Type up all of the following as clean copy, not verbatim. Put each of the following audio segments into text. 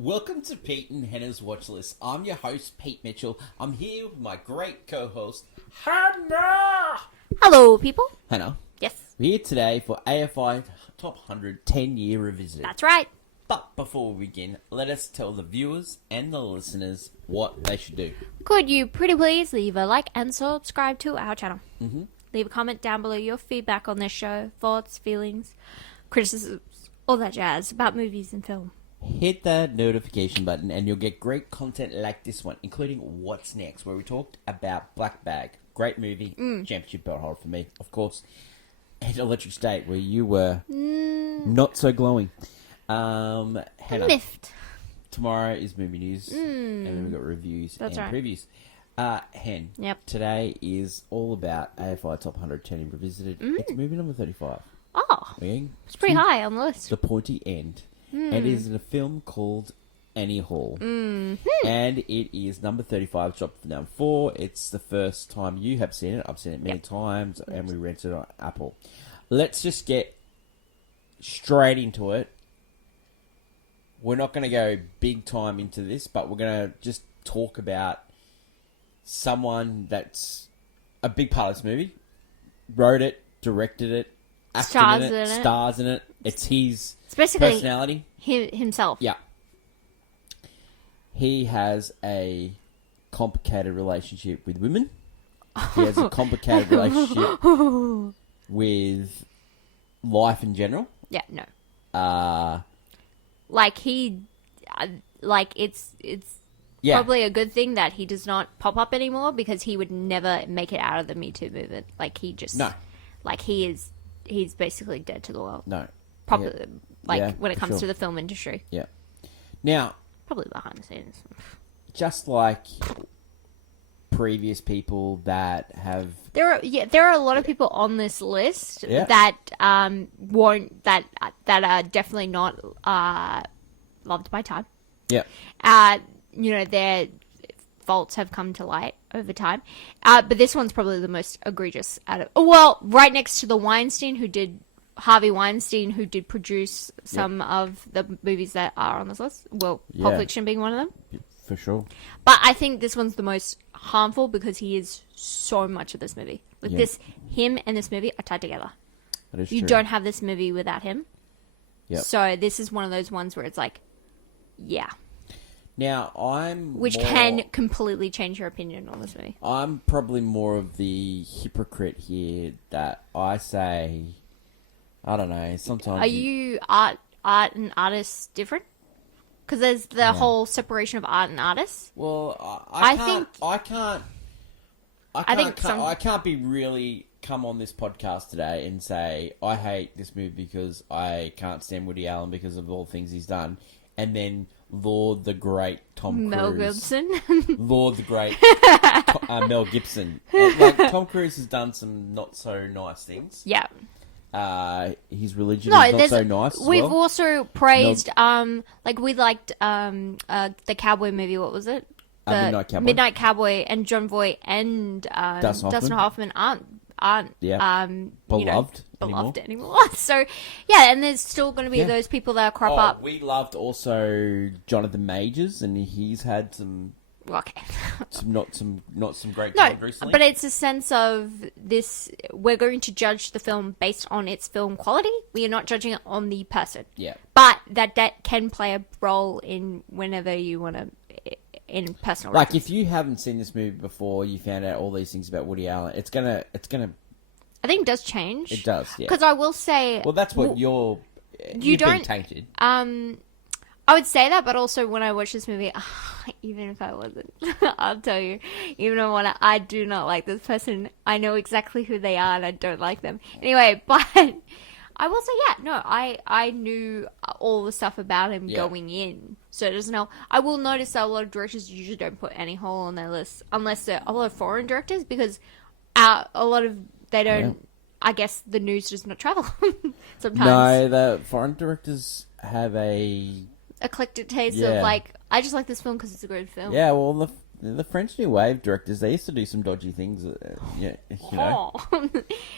Welcome to Pete and Hannah's Watch List. I'm your host, Pete Mitchell. I'm here with my great co-host, Hannah! Hello, people. Hannah, Yes, we're here today for AFI Top 100 10-Year Revisited. that's right. But before we begin, let us tell the viewers and the listeners what they should do. Could you pretty please leave a like and subscribe to our channel? Mm-hmm. Leave a comment down below your feedback on this show, thoughts, feelings, criticisms, all that jazz about movies and film. Hit that notification button and you'll get great content like this one, including What's Next, where we talked about Black Bag. Great movie, championship belt holder for me, of course. And Electric State, where you were not so glowing. Hannah, Miffed. tomorrow is movie news, and then we've got reviews That's and right. previews. Hen, Yep. today is all about AFI Top 100 10 Revisited. It's movie number 35. Oh, Okay? it's pretty high on the list. The pointy end. And it is in a film called Annie Hall. And it is number 35, dropped from number 4. It's the first time you have seen it. I've seen it many times, and we rented it on Apple. Let's just get straight into it. We're not going to go big time into this, but we're going to just talk about someone that's a big part of this movie. Wrote it, directed it, acted in it, stars in it. It's his basically personality. Himself. Yeah. He has a complicated relationship with women. He has a complicated relationship with life in general. Yeah, no. Like it's Yeah. probably a good thing that he does not pop up anymore, because he would never make it out of the Me Too movement. Like he just No. Like he's basically dead to the world. No. Probably Yeah. like Yeah, when it for comes sure. to the film industry. Yeah. Now, Probably behind the scenes. just like previous people that have... There are a lot of people on this list Yeah. that won't that are definitely not loved by time. Yeah. Their faults have come to light over time. But this one's probably the most egregious out of... Well, right next to the Harvey Weinstein, who did produce some of the movies that are on this list. Well, Pulp Yeah. Fiction being one of them. For sure. But I think this one's the most harmful because he is so much of this movie. Like him and this movie are tied together. That is You true. don't have this movie without him. Yep. So this is one of those ones where it's like, yeah. Now, Which can completely change your opinion on this movie. I'm probably more of the hypocrite here that I say, I don't know, sometimes... Are you art and artists different? Because there's the whole separation of art and artists. Well, I I can't be really come on this podcast today and say I hate this movie because I can't stand Woody Allen because of all the things he's done, and then Lord the great Tom Cruise, Mel Gibson. Lord the great Mel Gibson. Like, Tom Cruise has done some not so nice things. Yeah. His religion is not so nice. We've also praised we liked the cowboy movie. What was it? Midnight Cowboy, and John Voight and Dustin Hoffman aren't beloved anymore. So yeah, and there's still going to be those people that crop up. We loved also Jonathan Majors, and he's had some. Okay. not some great times recently. But it's a sense of this. We're going to judge the film based on its film quality. We are not judging it on the person. Yeah. But that can play a role in whenever you want to, in personal. Like, reference. if you haven't seen this movie before, you found out all these things about Woody Allen. It's gonna. I think it does change. It does. Yeah. Because I will say. Well, that's what you've been tainted. I would say that, but also when I watch this movie, even if I wasn't, I'll tell you, even if I do not like this person, I know exactly who they are and I don't like them. Anyway, but I will say, I knew all the stuff about him going in. So it doesn't know. I will notice that a lot of directors usually don't put Annie Hall on their list, unless they're a lot of foreign directors, because they don't, I guess the news does not travel sometimes. No, the foreign directors have a eclectic taste of I just like this film because it's a great film. Yeah, well, the French New Wave directors, they used to do some dodgy things.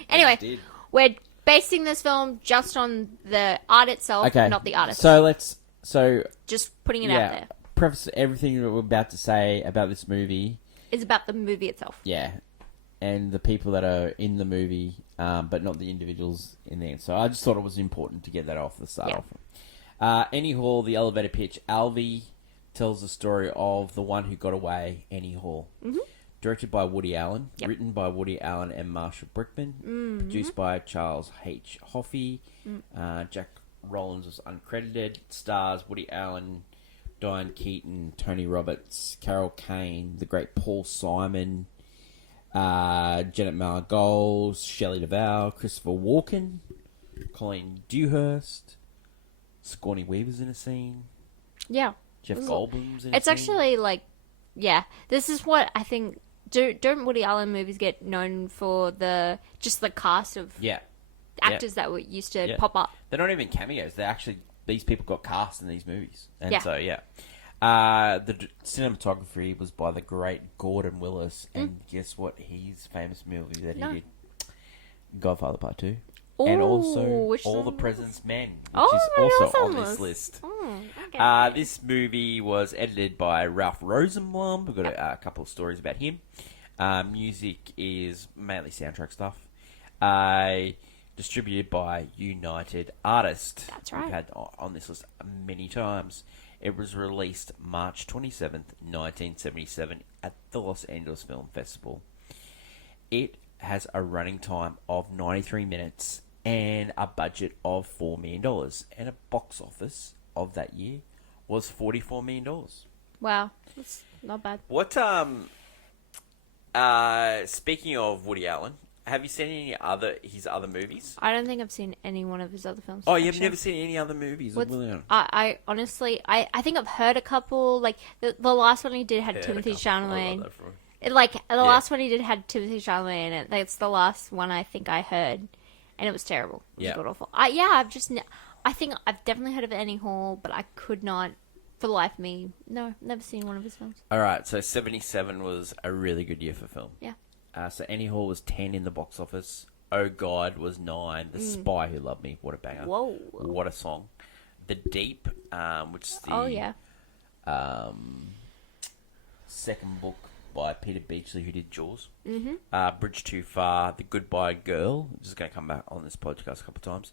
Anyway, we're basing this film just on the art itself, not the artist. So let's So Just putting it out there. Preface everything that we're about to say about this movie. It's about the movie itself. Yeah, and the people that are in the movie, but not the individuals in there. So I just thought it was important to get that off the start off. Annie Hall, the elevator pitch. Alvy tells the story of the one who got away, Annie Hall. Mm-hmm. Directed by Woody Allen, written by Woody Allen and Marshall Brickman, produced by Charles H. Hoffey. Jack Rollins was uncredited. Stars Woody Allen, Diane Keaton, Tony Roberts, Carol Kane, the great Paul Simon, Janet Margolis, Shelley Duvall, Christopher Walken, Colleen Dewhurst, Sigourney Weaver's in a scene. Yeah. Jeff Goldblum's in a scene. It's actually like, this is what I think. Don't Woody Allen movies get known for the cast of actors that were used to pop up? They're not even cameos. They're actually, these people got cast in these movies. And so, the cinematography was by the great Gordon Willis. And guess what? His famous movie that he did, Godfather Part 2. Ooh, and also All the President's Men, which is also on this list. Okay. This movie was edited by Ralph Rosenblum. We've got a couple of stories about him. Music is mainly soundtrack stuff. Distributed by United Artists. That's right. We've had on this list many times. It was released March 27th, 1977 at the Los Angeles Film Festival. It has a running time of 93 minutes and a budget of $4 million. And a box office of that year was $44 million. Wow. That's not bad. What, speaking of Woody Allen, have you seen his other movies? I don't think I've seen any one of his other films. Oh, you've never seen any other movies of Woody Allen? I honestly, I think I've heard a couple. Like, the last one he did had Timothy Chalamet. The last one he did had Timothy Chalamet in it. That's the last one I think I heard, and it was terrible. It was god-awful. I think I've definitely heard of Annie Hall, but I could not, for the life of me, never seen one of his films. All right, so 77 was a really good year for film. Yeah. So Annie Hall was 10 in the box office. Oh God was 9. The Spy Who Loved Me, what a banger! Whoa, what a song! The Deep, which is the second book by Peter Beachley, who did Jaws. Mm-hmm. Bridge Too Far, The Goodbye Girl, which is going to come back on this podcast a couple of times.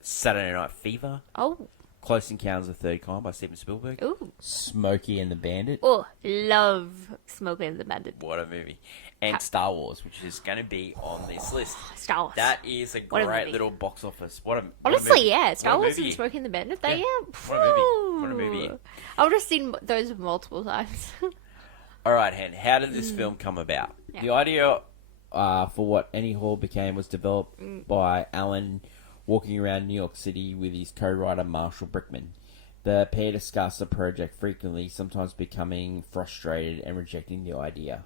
Saturday Night Fever. Oh. Close Encounters of the Third Kind by Steven Spielberg. Ooh. Smokey and the Bandit. Oh, love Smokey and the Bandit. What a movie. And Star Wars, which is going to be on this list. Star Wars. That is a great little box office. Honestly, yeah. Star Wars and Smokey and the Bandit. What a movie. I would have seen those multiple times. All right, Hen. How did this film come about? Yeah. The idea for what Annie Hall became was developed by Alan walking around New York City with his co-writer Marshall Brickman. The pair discussed the project frequently, sometimes becoming frustrated and rejecting the idea.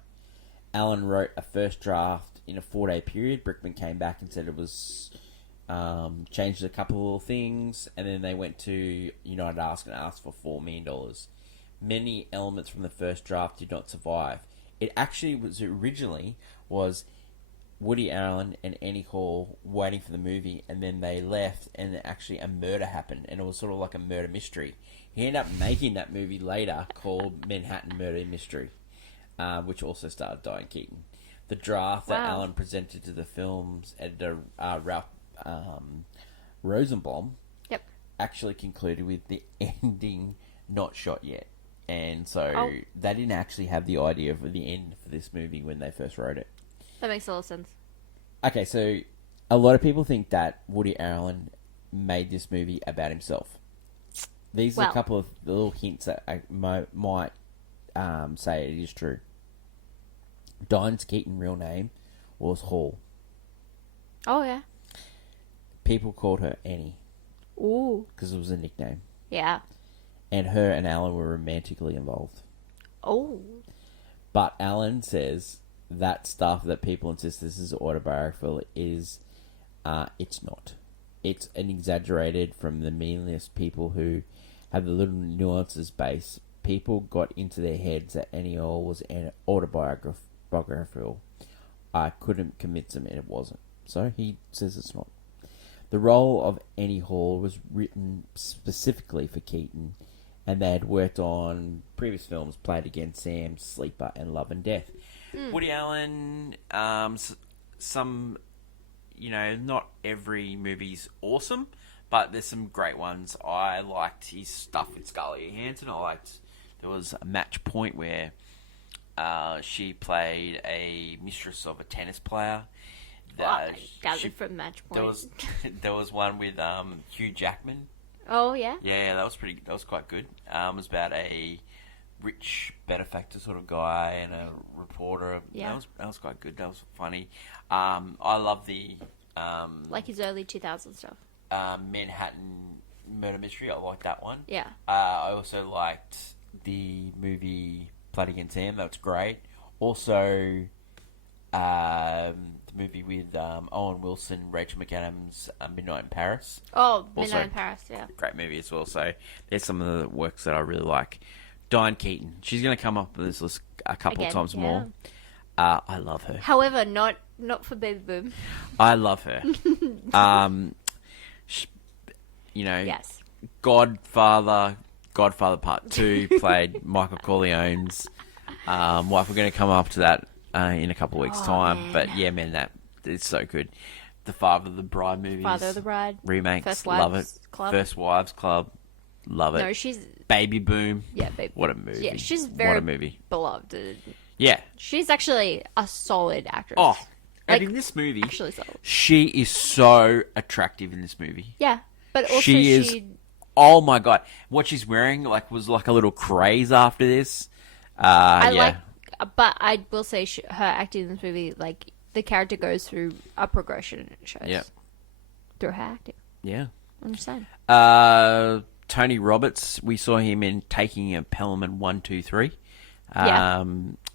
Alan wrote a first draft in a 4-day period. Brickman came back and said it was changed a couple of little things, and then they went to United Artists and asked for $4 million. Many elements from the first draft did not survive. It actually was originally Woody Allen and Annie Hall waiting for the movie, and then they left, and actually a murder happened, and it was sort of like a murder mystery. He ended up making that movie later called Manhattan Murder Mystery, which also starred Diane Keaton. The draft that Allen presented to the film's editor, Ralph Rosenblum, actually concluded with the ending not shot yet. And so they didn't actually have the idea for the end for this movie when they first wrote it. That makes a lot of sense. Okay, so a lot of people think that Woody Allen made this movie about himself. These are a couple of little hints that I might say it is true. Diane Keaton's real name was Hall. Oh, yeah. People called her Annie. Ooh. Because it was a nickname. Yeah. And her and Alan were romantically involved. Oh. But Alan says that stuff that people insist this is autobiographical is, it's not. It's an exaggerated from the meaningless people who have the little nuances base. People got into their heads that Annie Hall was an autobiographical. I couldn't convince them and it wasn't. So he says it's not. The role of Annie Hall was written specifically for Keaton, and they had worked on previous films, Played Against Sam, Sleeper, and Love and Death. Woody Allen, some, not every movie's awesome, but there's some great ones. I liked his stuff with Scarlett Johansson. There was a Match Point where she played a mistress of a tennis player. I gathered from Match Point. There was one with Hugh Jackman. Oh yeah. Yeah, that was quite good. It was about a rich benefactor sort of guy and a reporter. Yeah. That was quite good. That was funny. I love the like his early 2000s stuff. Manhattan Murder Mystery. I liked that one. Yeah. I also liked the movie Played Against Sam. That's great. Also, the movie with Owen Wilson, Rachel McAdams, Midnight in Paris. Oh, Also, Midnight in Paris, yeah. Great movie as well. So there's some of the works that I really like. Diane Keaton. She's going to come up with this list a couple of times more. I love her. However, not for Baby Boom. I love her. Yes. Godfather Part 2 played Michael Corleone's wife. We're going to come up to that in a couple of weeks' time. Man. But yeah, man, that it's so good. The Father of the Bride movies. Father of the Bride. Remakes. First Love it. Wives Club. First Wives Club. Love it. No, she's... Baby Boom. Yeah, Baby What a movie. Yeah, she's very What a movie. beloved. Yeah. She's actually a solid actress. Oh, and Like, in this movie, actually solid. she is so attractive in this movie. Yeah, but also She is... Oh my god. What she's wearing was like a little craze after this. But I will say her acting in this movie, like, the character goes through a progression, it shows. Yeah. Through her acting. Yeah. I understand. Tony Roberts, we saw him in Taking a Pelham 1, 2, 3. Yeah.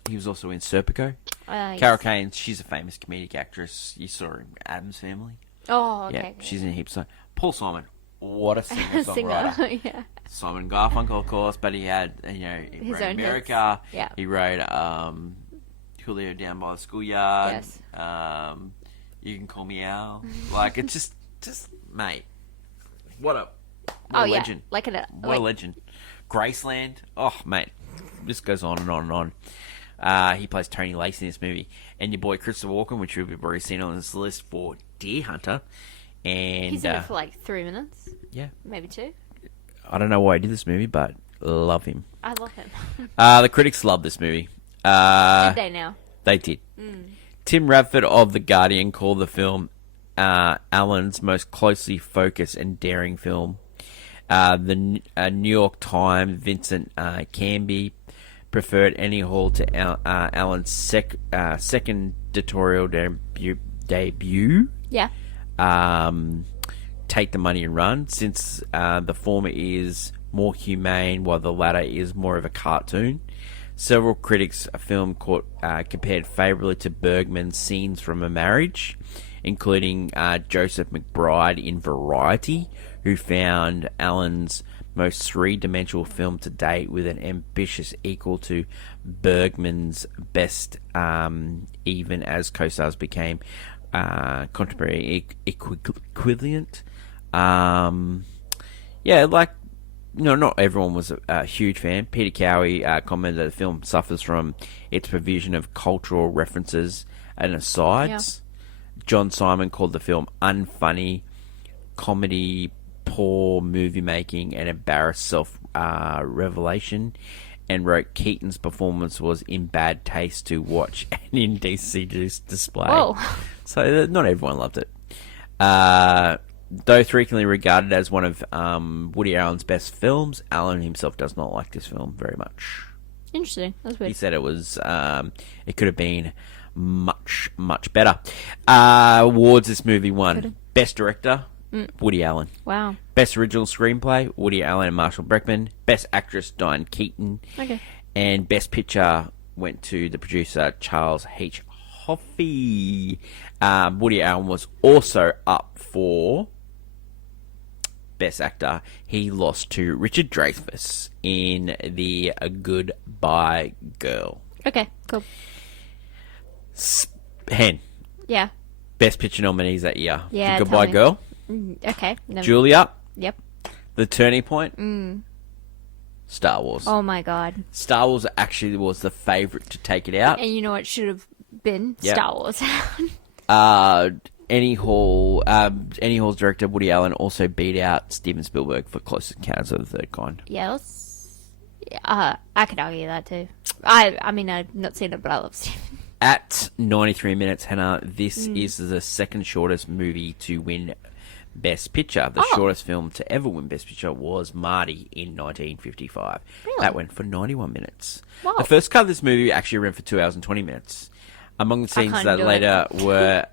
He was also in Serpico. Yes. Carol Kane, she's a famous comedic actress. You saw her in Addams Family. Oh, okay. Yeah, okay. she's in heaps. Paul Simon, what a singer-songwriter. Singer, yeah. Simon Garfunkel, of course, but he had, he His wrote own America. hits. Yeah. He wrote Julio Down by the Schoolyard. Yes. You Can Call Me Al. Like, it's just mate, what a Oh, legend. yeah. What a legend. Graceland. Oh, mate. This goes on and on and on. He plays Tony Lacey in this movie. And your boy Christopher Walken, which we've already seen on this list for Deer Hunter. And He's in it for like 3 minutes. Yeah. Maybe 2. I don't know why he did this movie, but love him. I love him. The critics love this movie. Did they now? They did. Tim Radford of The Guardian called the film Allen's most closely focused and daring film. The New York Times, Vincent Canby preferred Annie Hall to Allen's second directorial debut. Yeah. Take the Money and Run, since the former is more humane while the latter is more of a cartoon. Several critics of film compared favourably to Bergman's Scenes from a Marriage, including Joseph McBride in Variety, who found Allen's most three-dimensional film to date with an ambitious equal to Bergman's best, even as co-stars became contemporary equivalent. Not everyone was a huge fan. Peter Cowie commented that the film suffers from its provision of cultural references and asides. Yeah. John Simon called the film unfunny, comedy, poor movie making, and embarrassed self-revelation, and wrote Keaton's performance was in bad taste to watch and indecent display. Whoa. So not everyone loved it. Though frequently regarded as one of Woody Allen's best films, Allen himself does not like this film very much. Interesting. That's weird. He said it was, it could have been much, much better. Awards this movie won. Best Director, Woody Allen. Wow. Best Original Screenplay, Woody Allen and Marshall Breckman. Best Actress, Diane Keaton. Okay. And Best Picture went to the producer, Charles H. Hoffey. Woody Allen was also up for Best Actor. He lost to Richard Dreyfuss in The Goodbye Girl. Okay, cool. Hen. Yeah. Best Picture nominees that year. Yeah, The Goodbye tell me. Girl. Okay. No. Julia, Yep. The Turning Point, Star Wars. Oh my god. Star Wars actually was the favourite to take it out. And you know what should have been? Yep. Star Wars. Annie Hall's director Woody Allen also beat out Steven Spielberg for Close Encounters of the Third Kind. I could argue that too. I mean, I've not seen it, but I love Steven. At 93 minutes, Hannah, this is the second shortest movie to win Best Picture. The shortest film to ever win Best Picture was Marty in 1955. Really? That went for 91 minutes. Wow. The first cut of this movie actually ran for 2 hours and 20 minutes. Among the scenes can't that do later were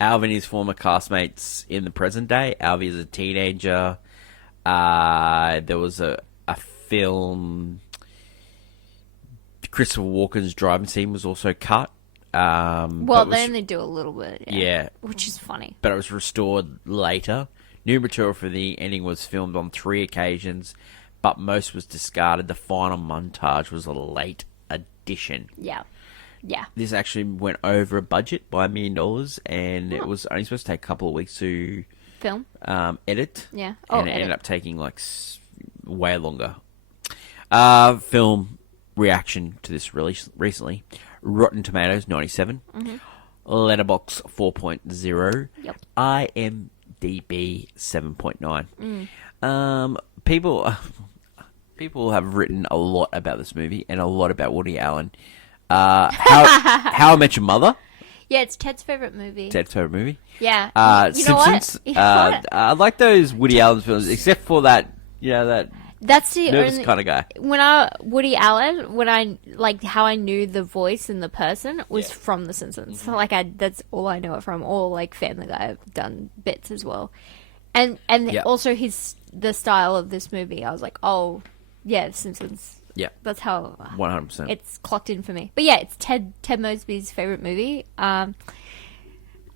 Alvin and his former castmates in the present day. Alvin is a teenager. There was a film... Christopher Walken's driving scene was also cut. Well, they only do a little bit. Yeah. Which is funny. But it was restored later. New material for the ending was filmed on 3 occasions, but most was discarded. The final montage was a late addition. Yeah. Yeah. This actually went over a budget by $1 million, and it was only supposed to take a couple of weeks to Film? edit. Yeah. And it edit. ended up taking way longer. Film reaction to this release recently. Rotten Tomatoes 97, Letterboxd 4.0, Yep. IMDb 7.9. People have written a lot about this movie and a lot about Woody Allen. How I Met Your Mother. Yeah, it's Ted's favorite movie. Ted's favorite movie. Yeah. You know Simpsons. what? You know what? I like those Woody Allen films, except for that. That That's the nervous only kind of guy. Woody Allen, when I like how I knew the voice and the person was from The Simpsons. So, that's all I know it from. Or like Family Guy, I've done bits as well, and also the style of this movie. I was like, oh yeah, The Simpsons. Yeah, That's how 100%. it's clocked in for me. But yeah, it's Ted Mosby's favorite movie. Oh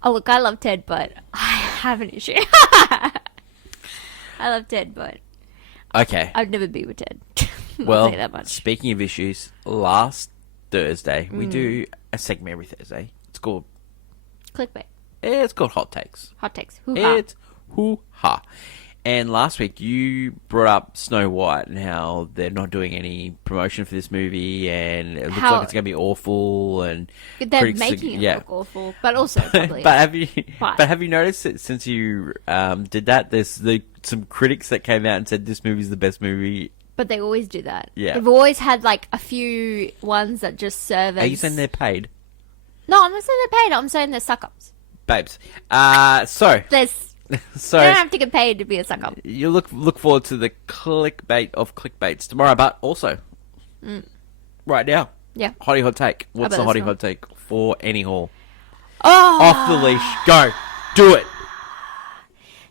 look, I love Ted, but I have an issue. I love Ted, but Okay. I'd never be with Ted. Well, say that much. speaking of issues, last Thursday we do a segment every Thursday. It's called Clickbait. It's called Hot Takes. Hot takes. Hoo-ha. It's hoo-ha. And last week you brought up Snow White and how they're not doing any promotion for this movie, and it looks like it's going to be awful. And They're critics making it look awful, but also probably. but have you But- have you noticed that since you did that, there's some critics that came out and said this movie's the best movie. But they always do that. Yeah. They've always had like a few ones that just serve as... Are you saying they're paid, No, I'm not saying they're paid. I'm saying they're suck-ups. babes? So You don't have to get paid to be a suck-up. you look forward to the clickbait of clickbaits tomorrow, but also right now, Yeah. hottie hot take. What's bet the that's hottie hot take for Annie Hall? Oh! Off the leash, go, do it.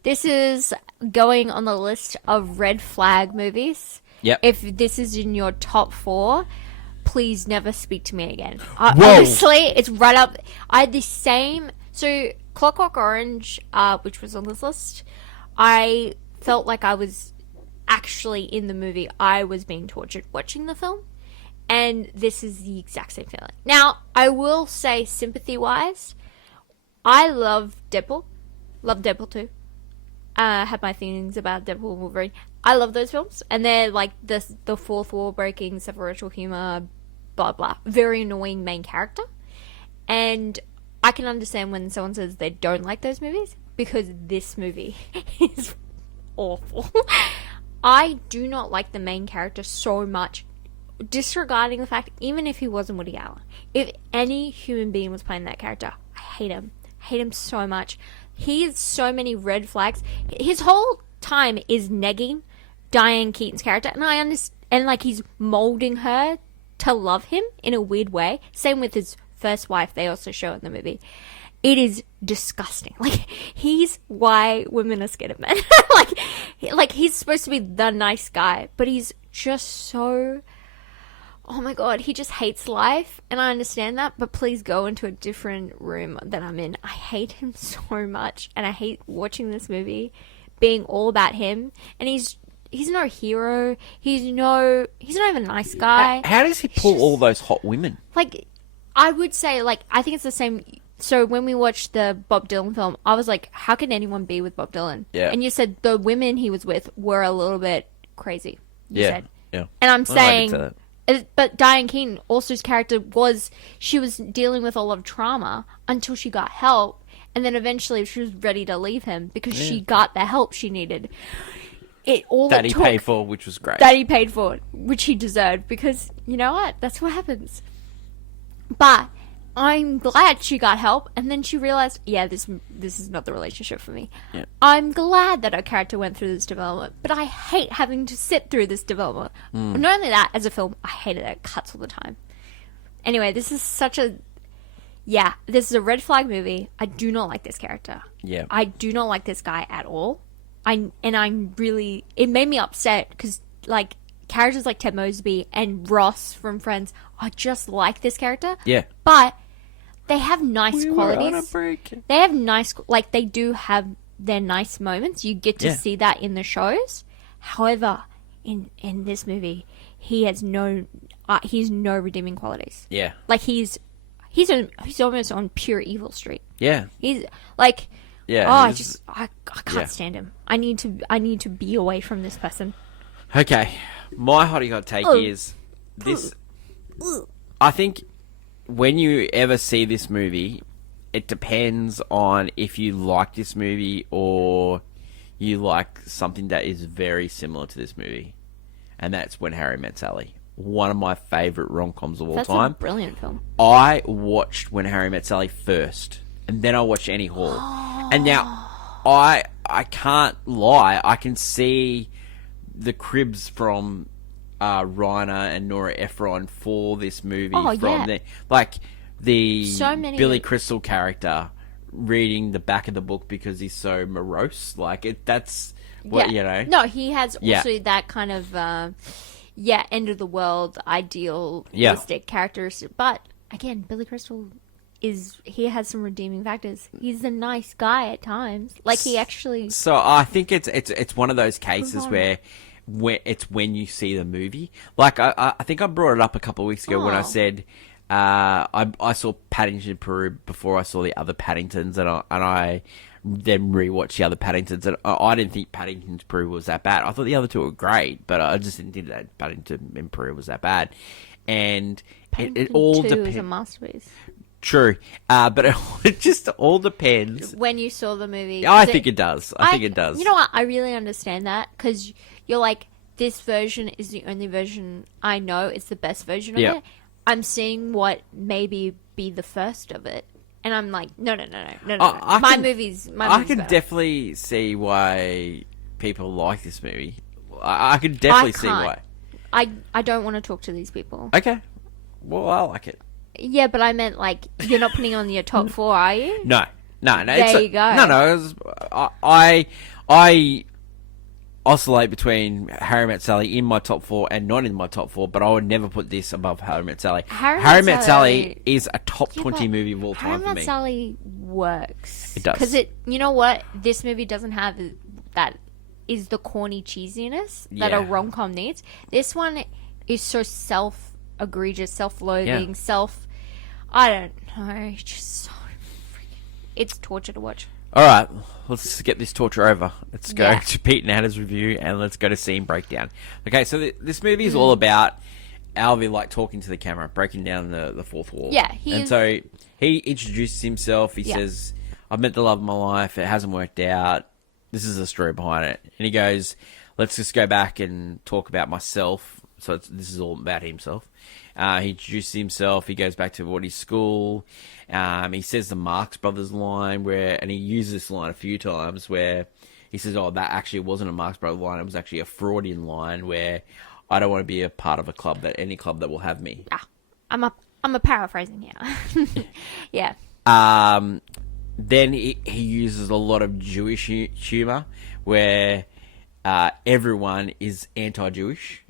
This is going on the list of red flag movies. Yep. If this is in your top 4, please never speak to me again. Whoa. Honestly, it's right up. I had the same. So, Clockwork Orange, which was on this list, I felt like I was actually in the movie. I was being tortured watching the film. And this is the exact same feeling. Now, I will say, sympathy-wise, I love Deadpool. Love Deadpool 2. Have my feelings about Deadpool and Wolverine. I love those films. And they're like the fourth wall breaking, self-referential humor, blah, blah. Very annoying main character. And I can understand when someone says they don't like those movies, because this movie is awful. I do not like the main character so much, disregarding the fact, even if he wasn't Woody Allen, if any human being was playing that character, I hate him. I hate him so much. He has so many red flags. His whole time is negging Diane Keaton's character, and I understand, and like he's molding her to love him in a weird way. Same with his first wife, they also show in the movie. It is disgusting. Like, he's why women are scared of men. like he's supposed to be the nice guy, but he's just so... Oh my god, he just hates life, and I understand that, but please go into a different room than I'm in. I hate him so much, and I hate watching this movie being all about him, and he's no hero, he's not even a nice guy. How does he pull all those hot women? Like, I would say, like, I think it's the same So when we watched the Bob Dylan film, I was like, how can anyone be with Bob Dylan? Yeah. And you said the women he was with were a little bit crazy. You Yeah. said. Yeah. And I'm Well, I saying, could say that. but Diane Keaton, also's character she was dealing with a lot of trauma until she got help. And then eventually she was ready to leave him because she got the help she needed. That he paid for, which was great. That he paid for, which he deserved, because you know what? That's what happens. But I'm glad she got help, and then she realized, yeah, this is not the relationship for me. Yeah. I'm glad that her character went through this development, but I hate having to sit through this development. Not only that, as a film, I hate it that it cuts all the time. Anyway, this is this is a red flag movie. I do not like this character. Yeah. I do not like this guy at all. It made me upset because, like, characters like Ted Mosby and Ross from Friends are just like this character. Yeah. But they have nice We were qualities. on a break. They have they do have their nice moments. You get to see that in the shows. However, in this movie, he has no redeeming qualities. Yeah. Like he's almost on pure evil street. Yeah. He's like, Yeah. I can't stand him. I need to be away from this person. Okay. My hot take is this. I think when you ever see this movie, it depends on if you like this movie or you like something that is very similar to this movie. And that's When Harry Met Sally. One of my favourite rom-coms of all time. That's a brilliant film. I watched When Harry Met Sally first, and then I watched Annie Hall. And now, I can't lie, I can see the cribs from Reiner and Nora Ephron for this movie. So many Billy Crystal character reading the back of the book because he's so morose. That's what, you know. No, he has also that kind of end of the world idealistic characteristic. But again, Billy Crystal he has some redeeming factors. He's a nice guy at times. Like he actually. So I think it's one of those cases where it's when you see the movie. Like I think I brought it up a couple of weeks ago when I said I saw Paddington in Peru before I saw the other Paddingtons, and I then rewatched the other Paddingtons, and I didn't think Paddington in Peru was that bad. I thought the other two were great, but I just didn't think that Paddington in Peru was that bad. And it all depends. Is a masterpiece. True, but it just all depends. When you saw the movie, I think it does. I think it does. You know what? I really understand that because you're like, this version is the only version I know. It's the best version of it. I'm seeing what maybe be the first of it, and I'm like, no. My movie's I can better. definitely see why people like this movie. I could definitely see why. I don't want to talk to these people. Okay, well, I like it. Yeah, but I meant, like, you're not putting on your top 4, are you? No. There you go. No. I oscillate between Harry Met Sally in my top 4 and not in my top 4, but I would never put this above Harry Met Sally. Harry Met Sally is a top 20 movie of all time for me. Harry Met Sally works. It does. Because you know what? This movie doesn't have that is the corny cheesiness that a rom-com needs. This one is so egregious, self-loathing, I don't know, it's just so freaking. It's torture to watch. Alright, let's get this torture over. Let's go to Pete and Anna's review and let's go to scene breakdown. Okay, so this movie is all about Alvy, like, talking to the camera, breaking down the fourth wall. Yeah, so he introduces himself, he says, I've met the love of my life, it hasn't worked out, this is the story behind it. And he goes, let's just go back and talk about myself. So this is all about himself. He introduces himself. He goes back to what his school. He says the Marx Brothers line and he uses this line a few times where he says, "Oh, that actually wasn't a Marx Brothers line. It was actually a Freudian line where I don't want to be a part of any club that will have me." I'm a paraphrasing here. Yeah. Then he uses a lot of Jewish humor where everyone is anti-Jewish.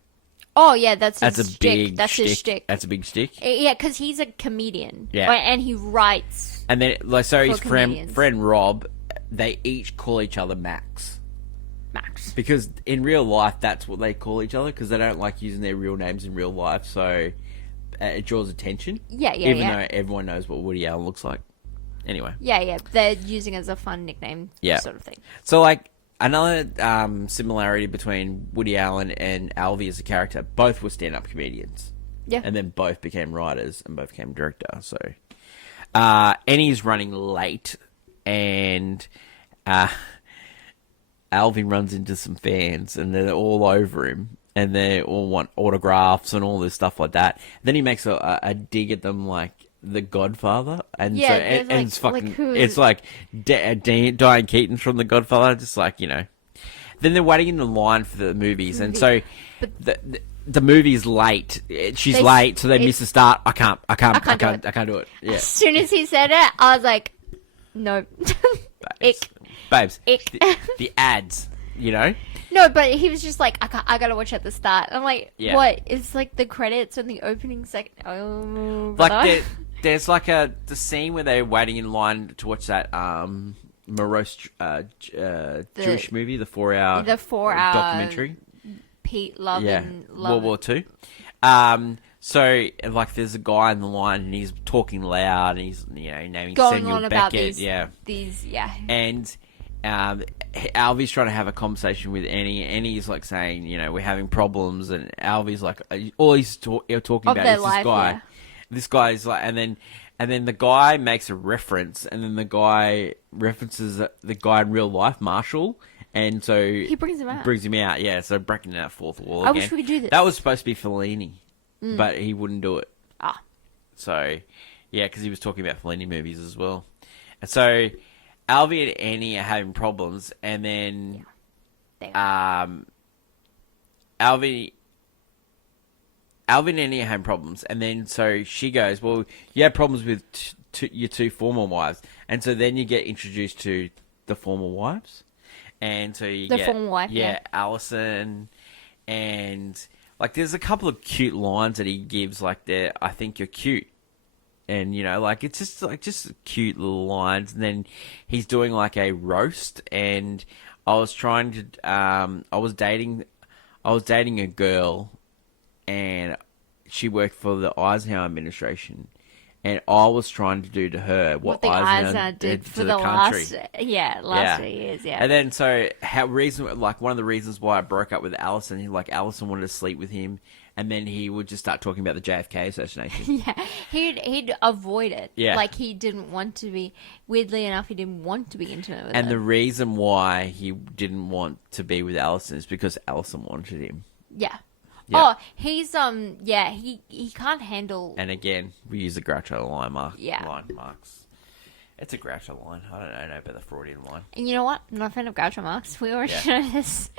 Oh, yeah, that's his a shtick. big That's shtick. his shtick. That's a big shtick. Yeah, because he's a comedian. Yeah. And he writes. And then, so his comedians. friend Rob, they each call each other Max. Because in real life, that's what they call each other, because they don't like using their real names in real life, so it draws attention. Yeah. Even though everyone knows what Woody Allen looks like. Anyway. Yeah. They're using it as a fun nickname, Yeah. sort of thing. So, like, another similarity between Woody Allen and Alvy as a character, both were stand-up comedians. Yeah. And then both became writers and both became director. So, Annie's running late, and Alvin runs into some fans, and they're all over him, and they all want autographs and all this stuff like that. Then he makes a dig at them, like The Godfather, and Yeah, so there's, and it's fucking, who is it's like Diane Keaton from The Godfather, just like, you know. Then they're waiting in the line for the movies, and so the movie's late. She's late, so they miss the start. I can't do it. Yeah. As soon as he said it, I was like, no. Babes, Ick. the ads, you know? No, but he was just like, I gotta watch at the start. I'm like, Yeah. what? It's like the credits and the opening second. Oh, Like, there's like the scene where they're waiting in line to watch that morose Jewish movie, the 4-hour documentary. Pete Love and World War II. So, like, there's a guy in the line, and he's talking loud, and he's, you know, naming going Samuel on Beckett. about these, And Alvy's trying to have a conversation with Annie. Annie's like saying, you know, we're having problems, and Alvy's like, all he's talking about is this guy. Yeah. This guy's like, and then the guy makes a reference, and then the guy references the guy in real life, Marshall. And so he brings him out. Yeah. So breaking that fourth wall I again. wish we could do this. That was supposed to be Fellini, but he wouldn't do it. Ah. So, yeah, because he was talking about Fellini movies as well. And so, Alvy and Annie are having problems, and then Alvy and Annie are having problems, and then so she goes, well, you had problems with your two former wives, and so then you get introduced to the former wives. And so you get former wife, yeah. Allison, and like there's a couple of cute lines that he gives, like I think you're cute, and you know, like it's just cute little lines. And then he's doing like a roast, and I was dating a girl, and she worked for the Eisenhower administration. And I was trying to do to her what the Eisenhower did to for the country. last 2 years, yeah. And then so one of the reasons why I broke up with Allison, Allison wanted to sleep with him, and then he would just start talking about the JFK assassination. Yeah, he'd avoid it. Yeah. Like he didn't want to be. Weirdly enough, he didn't want to be intimate with And her. the reason why he didn't want to be with Allison is because Allison wanted him. Yeah. Yeah. Oh, he's he can't handle. And again, we use the Groucho line marks. It's a Groucho line. I don't know about the Freudian line. And you know what? I'm not a fan of Groucho Marx. We already know this.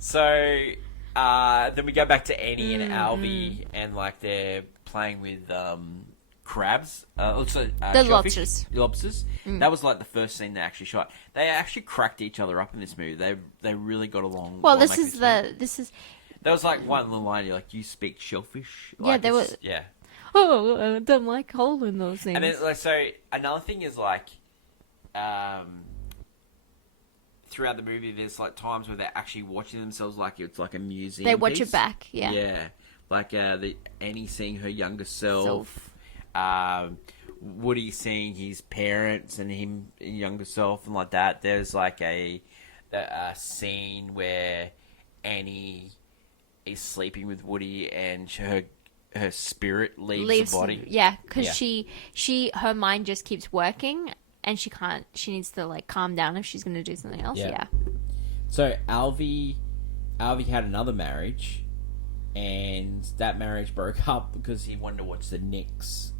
So then we go back to Annie and Alvy, and like they're playing with crabs. The lobsters. Lobsters. That was like the first scene they actually shot. They actually cracked each other up in this movie. They really got along. Well, this is. There was like one little line, like, you speak shellfish. Yeah, Like, there was. Yeah. Oh, I don't like holding those things. And then, like, so another thing is like, throughout the movie, there's like times where they're actually watching themselves like it's like a museum. They watch piece. it back, yeah. Yeah, like the Annie seeing her younger self. Woody seeing his parents and him younger self and like that. There's like a scene where Annie is sleeping with Woody and her spirit leaves the body. Yeah, because her mind just keeps working and she needs to like calm down if she's going to do something else. Yeah. So Alvy had another marriage, and that marriage broke up because he wanted to watch the Knicks.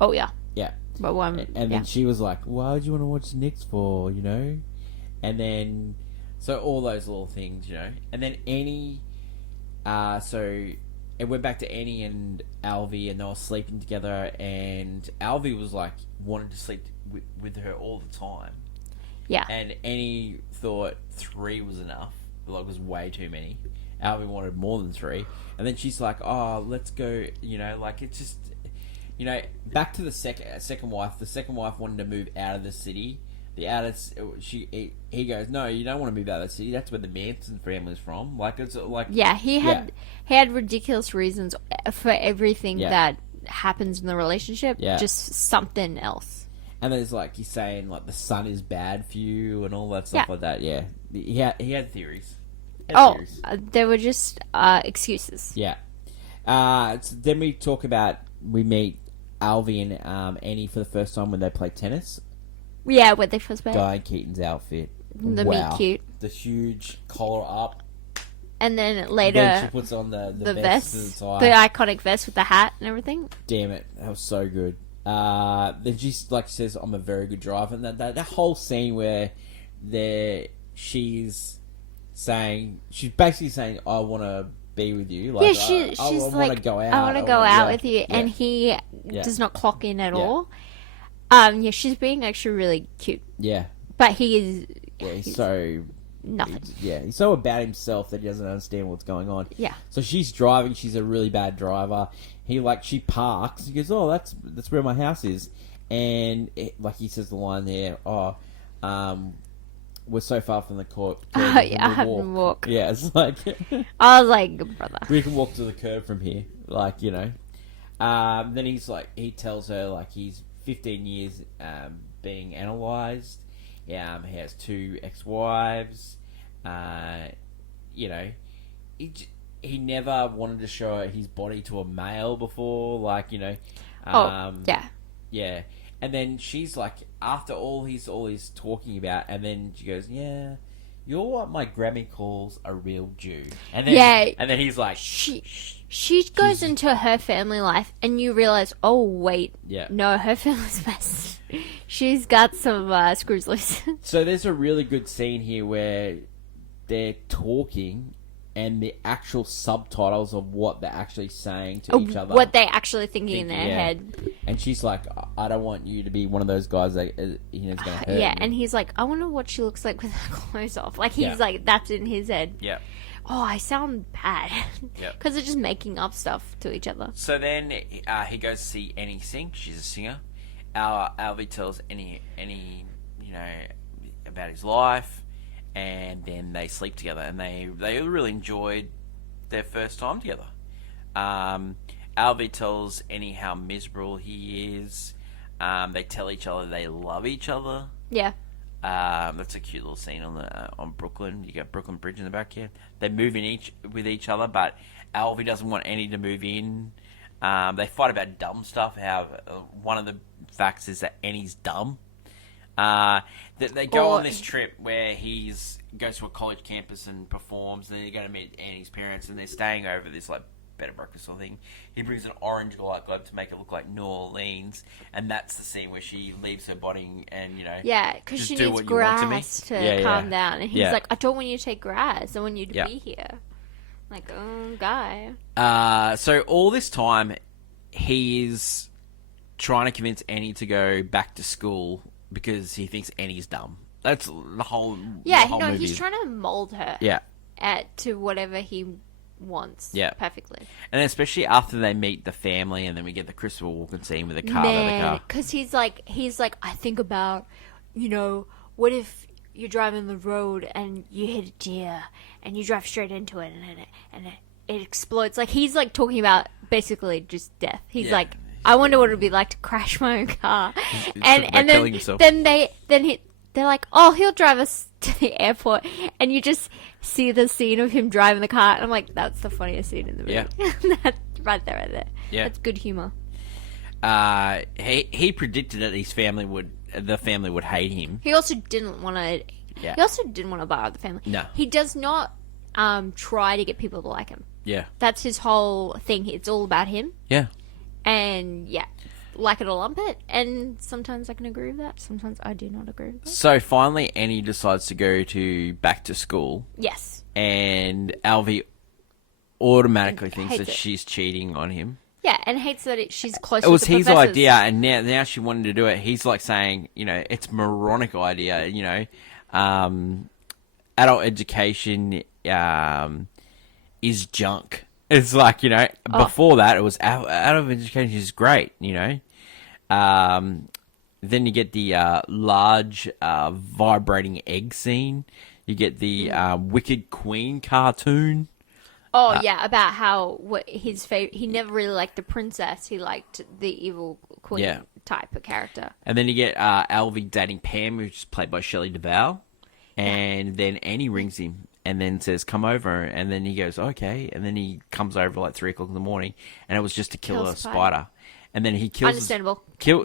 Oh yeah. Yeah. But and then she was like, why would you want to watch the Knicks for, you know? And then so all those little things, you know. And then Annie so it went back to Annie and Alvy, and they were sleeping together, and Alvy was like wanted to sleep with her all the time. Yeah. And Annie thought 3 was enough. Like, it was way too many. Alvy wanted more than 3. And then she's like, oh, let's go, you know, like it's just, you know, back to the second wife. The second wife wanted to move out of the city. He goes, no, you don't want to move out of the city. That's where the Manson family's from. Like, it's like, yeah, he had ridiculous reasons for everything that happens in the relationship. Yeah. Just something else. And there's like he's saying like the sun is bad for you and all that stuff like that. Yeah, he had theories. They were just excuses. Yeah. So then we meet Alvy and Annie for the first time when they play tennis. Yeah, when they first met. Diane Keaton's outfit. The meet cute. The huge collar up. And then later, Then she puts on the vest. The iconic vest with the hat and everything. Damn it, that was so good. Then she says, "I'm a very good driver," and that whole scene where she's basically saying, "I want to be with you." Like, she's I like, want to go out. I want to go out with you, and he does not clock in at all. She's being actually really cute. Yeah, but he is. Yeah, he's so nothing. He's so about himself that he doesn't understand what's going on. Yeah. So she's driving. She's a really bad driver. She parks. He goes, "Oh, that's where my house is," and he says the line there, "Oh, we're so far from the court. I have to walk." Yeah, it's like I was like, brother, we can walk to the curb from here. Then he tells her he's 15 years being analysed. He has 2 ex-wives. He never wanted to show his body to a male before. Yeah. And then she's like, after all he's talking about, and then she goes, "Yeah, you're what my Grammy calls a real Jew." And then he's like, she goes into her family life, and you realize, oh wait, no, her family's messed. She's got some screws loose. So there's a really good scene here where they're talking, and the actual subtitles of what they're actually saying to each other, what they're actually thinking in their head. And she's like, "I don't want you to be one of those guys that is going to hurt." Yeah, me. and he's like, "I wonder what she looks like with her clothes off." He's like, that's in his head. Yeah. Oh, I sound bad. Yeah. Because they're just making up stuff to each other. So then he goes to see Annie sing. She's a singer. Alvy tells Annie, about his life, and then they sleep together, and they really enjoyed their first time together. Alvy tells Annie how miserable he is. They tell each other they love each other. Yeah. That's a cute little scene on Brooklyn. You got Brooklyn Bridge in the back here. They move in with each other, but Alvy doesn't want Annie to move in. They fight about dumb stuff. How one of the facts is that Annie's dumb. They go on this trip where goes to a college campus and performs, and then they're going to meet Annie's parents, and they're staying over this bed and breakfast sort of thing. He brings an orange light globe to make it look like New Orleans, and that's the scene where she leaves her body and because she needs grass to calm down, and he's like, "I don't want you to take grass. I want you to be here." Like, oh, guy. So all this time, he's trying to convince Annie to go back to school because he thinks Annie's dumb. That's the whole. Yeah, the whole movie. He's trying to mold her. Yeah. To whatever he wants. Yeah. Perfectly. And especially after they meet the family, and then we get the Christopher Walken scene with the car. Because he's like, I think about, what if you're driving the road and you hit a deer and you drive straight into it and it explodes. He's talking about basically just death. He's like, I wonder what it would be like to crash my own car. And then they're like, oh, he'll drive us to the airport, and you just see the scene of him driving the car, and I'm like, that's the funniest scene in the movie. Yeah. That's right there. Yeah. That's good humor. He predicted that the family would hate him. He also didn't want to. Yeah. He also didn't want to buy out the family. No. He does not try to get people to like him. Yeah. That's his whole thing. It's all about him. Yeah. And like it or lump it. And sometimes I can agree with that. Sometimes I do not agree with that. So finally, Annie decides to go back to school. Yes. And Alvy automatically thinks that she's cheating on him. Yeah, and hates that she's close to the the It was his professors. idea, and now she wanted to do it. He's saying, it's moronic idea, adult education is junk. It's before that, it was adult education is great, Then you get the large vibrating egg scene. You get the Wicked Queen cartoon. Oh, about how his favorite... He never really liked the princess. He liked the evil queen. Yeah, type of character. And then you get Alvy dating Pam, who's played by Shelley Duvall. And then Annie rings him and then says, come over. And then he goes, okay. And then he comes over like 3 o'clock in the morning. And it was just to kill a spider. And then he kills... Understandable.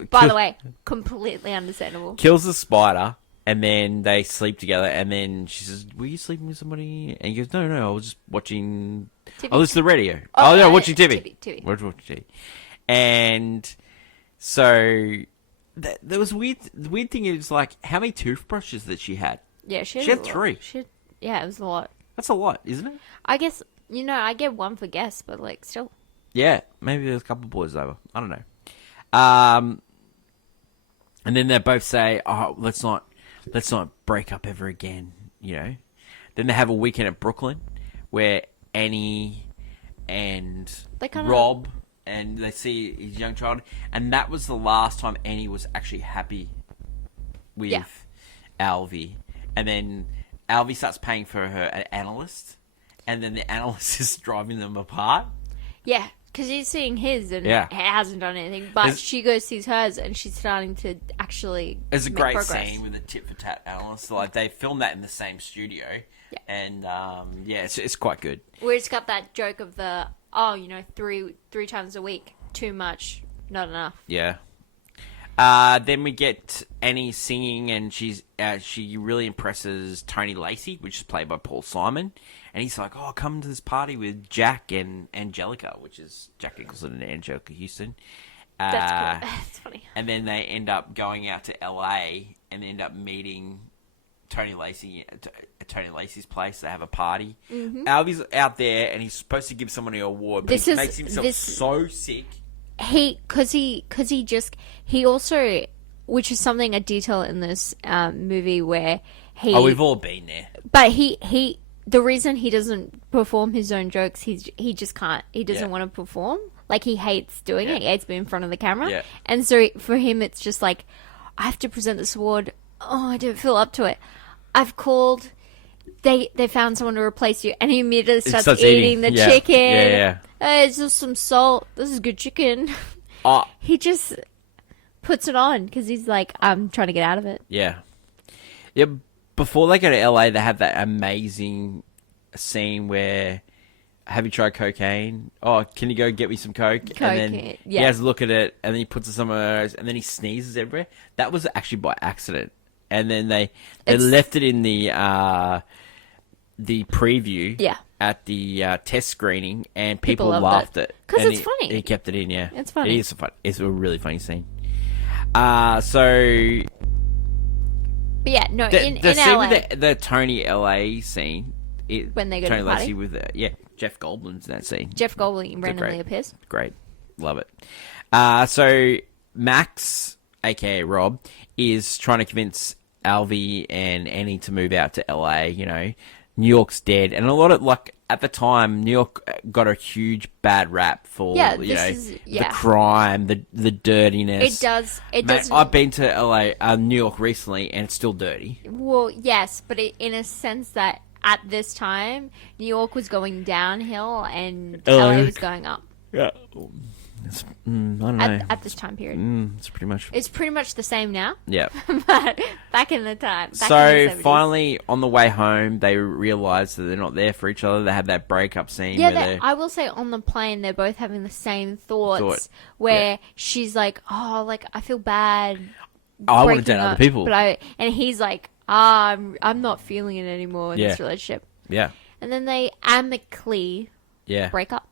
By the way, completely understandable. Kills the spider. And then they sleep together. And then she says, were you sleeping with somebody? And he goes, no, I was just watching... TV. I listened to the radio. Watching TV. TV. Watching TV. And so... There was weird... The weird thing is, like, how many toothbrushes that she had? Yeah, she had 3. Yeah, it was a lot. That's a lot, isn't it? I guess, I get one for guests, but, like, still. Yeah, maybe there's a couple of boys over. I don't know. And then they both say, oh, let's not break up ever again, Then they have a weekend at Brooklyn where Annie and Rob, and they see his young child. And that was the last time Annie was actually happy with Alvy. And then Alvy starts paying for an analyst. And then the analyst is driving them apart. Yeah. Because he's seeing his and hasn't done anything. But she goes sees hers and she's starting to actually It's a make great progress. scene with the tit-for-tat analyst. Like, they filmed that in the same studio. Yeah. And, it's quite good. Where it's got that joke of the, three times a week. Too much, not enough. Yeah. Then we get Annie singing, and she really impresses Tony Lacey, which is played by Paul Simon. And he's like, "Oh, come to this party with Jack and Angelica," which is Jack Nicholson and Angelica Houston. That's cool. That's funny. And then they end up going out to LA and end up meeting Tony Lacey at Tony Lacey's place. They have a party. Mm-hmm. Alvy's out there, and he's supposed to give someone an award, but he makes himself so sick. He also, which is something, a detail in this movie where he... Oh, we've all been there. But the reason he doesn't perform his own jokes, he just can't, he doesn't want to perform. Like, he hates doing it. He hates being in front of the camera. Yeah. And so for him, it's just like, I have to present this award. Oh, I don't feel up to it. I've called... They found someone to replace you, and he immediately starts eating the chicken. Yeah. It's just some salt. This is good chicken. He just puts it on because he's like, I'm trying to get out of it. Yeah. Before they go to LA, they have that amazing scene where, have you tried cocaine? Oh, can you go get me some coke? And then he has a look at it, and then he puts it somewhere else, and then he sneezes everywhere. That was actually by accident. And then they left it in the preview at the test screening, and people laughed it. Because it's funny. He kept it in, yeah. It's funny. It is fun. It's a really funny scene. So... But yeah, no, in LA... LA... The Tony LA scene... when they go to the party? With, Jeff Goldblum's in that scene. Jeff Goldblum randomly appears. Great. Love it. So Max, a.k.a. Rob, is trying to convince Alvy and Annie to move out to LA. New York's dead. And a lot of, like, at the time, New York got a huge bad rap for, the crime, the dirtiness. It does. I've been to LA, New York recently, and it's still dirty. Well, yes, but in a sense that at this time, New York was going downhill and LA was going up. Yeah. I don't know. At this time period. It's pretty much the same now. Yeah. But back in the time. Finally, on the way home, they realise that they're not there for each other. They have that breakup scene. Yeah, I will say on the plane, they're both having the same thoughts. Where she's like, oh, like, I feel bad. I want to date other people. And he's like, I'm not feeling it anymore in this relationship. Yeah. And then they amicably break up.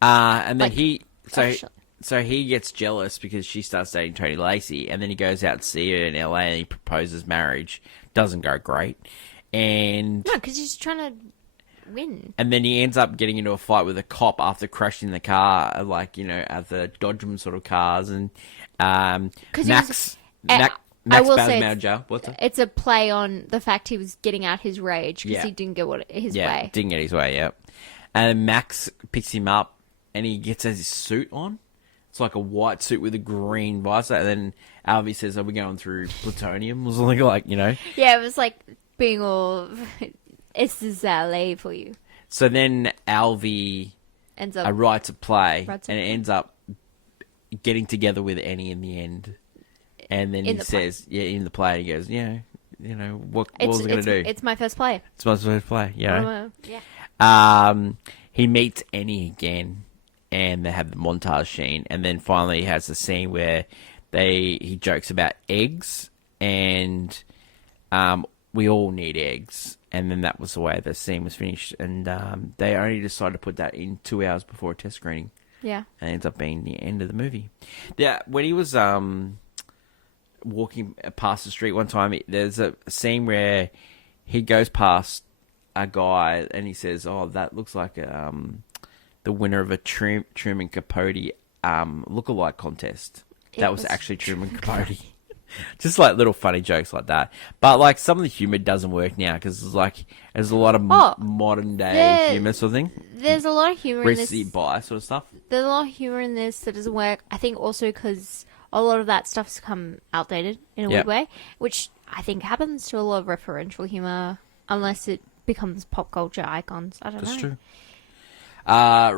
And then So he gets jealous because she starts dating Tony Lacey, and then he goes out to see her in LA and he proposes marriage. Doesn't go great. And no, because he's trying to win. And then he ends up getting into a fight with a cop after crashing the car, at the Dodgeman sort of cars. And Max Bassman jail. What's that? It's a play on the fact he was getting out his rage because he didn't get his way. Yeah, didn't get his way, yeah. And Max picks him up. And he gets his suit on. It's like a white suit with a green visor. And then Alvy says, are we going through plutonium? Or something Yeah, it was like being all... It's this LA for you. So then Alvy writes a play. And it ends up getting together with Annie in the end, and then he says, in the play, he goes, what was he going to do? It's my first play. It's my first play, Yeah. He meets Annie again, and they have the montage scene, and then finally he has the scene where he jokes about eggs, and we all need eggs, and then that was the way the scene was finished, and they only decided to put that in 2 hours before a test screening. Yeah. And it ends up being the end of the movie. Yeah, when he was walking past the street one time, there's a scene where he goes past a guy and he says, "Oh, that looks like the winner of a Truman Capote lookalike contest." That was actually Truman Capote. Just like little funny jokes like that. But like some of the humor doesn't work now because there's a lot of modern day humor sort of thing. There's a lot of humor in this. Recency bias sort of stuff. There's a lot of humor in this that doesn't work. I think also because a lot of that stuff's become outdated in a weird way, which I think happens to a lot of referential humor unless it becomes pop culture icons. I don't know. That's true.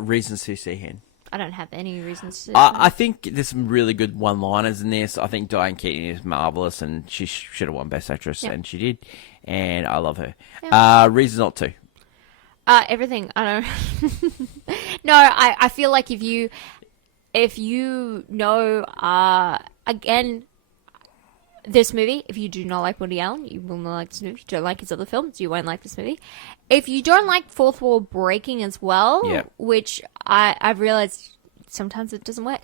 Reasons to see Hen. I don't have any reasons to. I think there's some really good one-liners in this. I think Diane Keaton is marvelous, and she should have won Best Actress, and she did. And I love her. Yeah. Reasons not to. Everything. I don't. No, I feel like if you know, again, this movie, if you do not like Woody Allen, you will not like this movie. If you don't like his other films, you won't like this movie. If you don't like fourth wall breaking as well, which I've realized sometimes it doesn't work,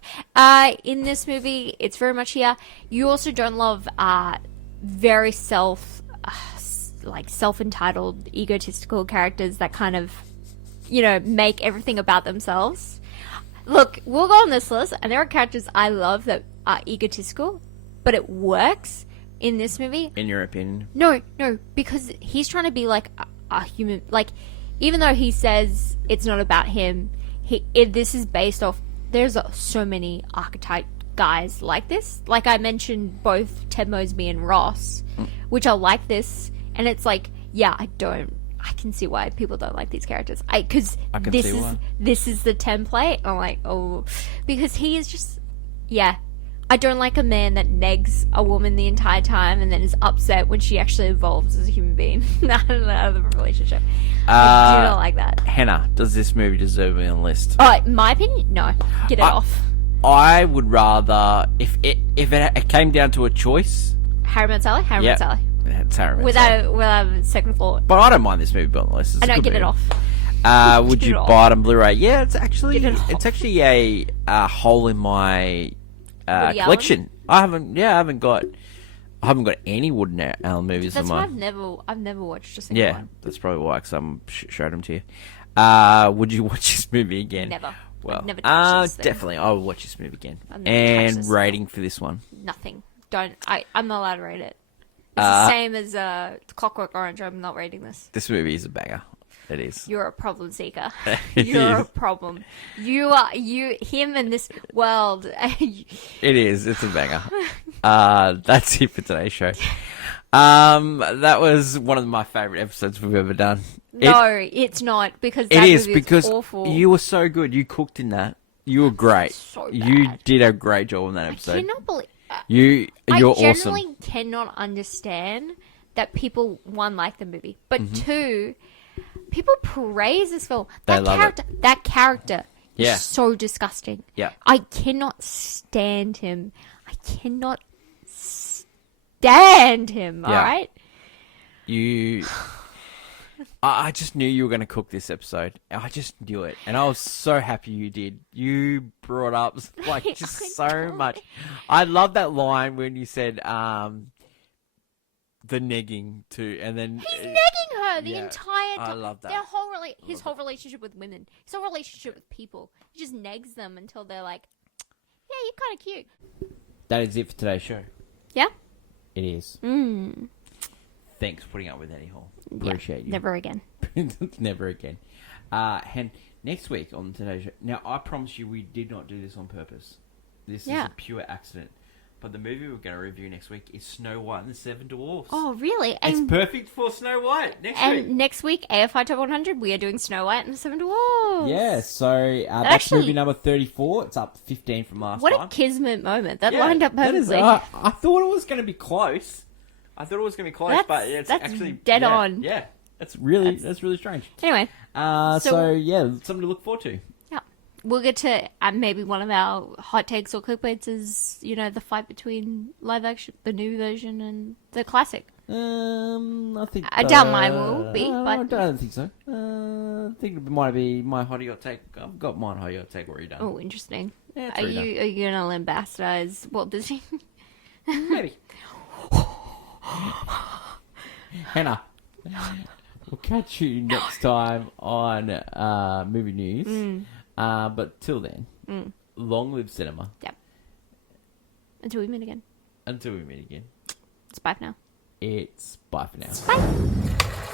in this movie, it's very much here. You also don't love very self-entitled, egotistical characters that kind of, make everything about themselves. Look, we'll go on this list, and there are characters I love that are egotistical, but it works in this movie. In your opinion? No, because he's trying to be like a human. Like, even though he says it's not about him, this is based off. There's so many archetype guys like this. Like I mentioned, both Ted Mosby and Ross, which are like this, and it's like, I can see why people don't like these characters. Because this is the template. I'm like, because he is just, I don't like a man that negs a woman the entire time and then is upset when she actually evolves as a human being out of the relationship. I do not like that. Hannah, does this movie deserve to be on the list? In my opinion, no. Get it off. I would rather, if it came down to a choice... Harry Met Sally? Harry Met Sally. It's Harry Met Without a second thought. But I don't mind this movie being on the list. I don't get it off. Would you buy it on Blu-ray? Yeah, it's actually a hole in my... collection. I haven't got any Woody Allen movies. That's why I've never watched a single one. Yeah, that's probably why, because I showed them to you. Would you watch this movie again? Never. Well, I've never touched this definitely, I will watch this movie again. And rating for this one? Nothing. I'm not allowed to rate it. It's the same as Clockwork Orange. I'm not rating this. This movie is a banger. It is. You're a problem seeker. You're a problem. Him and this world. It is. It's a banger. That's it for today's show. That was one of my favourite episodes we've ever done. No, it's not, because that movie is awful. You were so good. You cooked in that. You were great. So bad. You did a great job on that episode. I cannot believe... You're awesome. I generally cannot understand that people, one, like the movie, but two, people praise this film. That character is so disgusting. Yeah. I cannot stand him. I cannot stand him, alright? I just knew you were going to cook this episode. I just knew it. And I was so happy you did. You brought up so much. I love that line when you said the negging too, and then he's negging her the entire time. I love that. His whole relationship with women, his whole relationship with people. He just negs them until they're like, "Yeah, you're kind of cute." That is it for today's show. Yeah, it is. Thanks for putting up with Annie Hall. Appreciate you. Never again. Never again. And next week on today's show. Now, I promise you, we did not do this on purpose. This is a pure accident. But the movie we're going to review next week is Snow White and the Seven Dwarfs. Oh, really? It's perfect for Snow White next and week. next week, AFI Top 100, we are doing Snow White and the Seven Dwarfs. Yeah, so that's actually- movie number 34. It's up 15 from last What time. a kismet moment. That Yeah, lined up that is- perfectly. I thought it was going to be close. But it's That's actually dead on. Yeah, that's really strange. Anyway, So yeah, something to look forward to. yeah. We'll get to maybe one of our hot takes or clickbaits is, the fight between live action, the new version, and the classic. I think I doubt mine will be, but I don't think so. I think it might be my hottie hot take. I've got mine hottie hot take already done. oh, interesting. Yeah, it's Are already done. you gonna bastardize Walt Disney? Maybe. Hannah, we'll catch you next time on movie news. But till then, long live cinema. Yeah. Until we meet again. Until we meet again, It's bye for now. it's bye for now. Bye.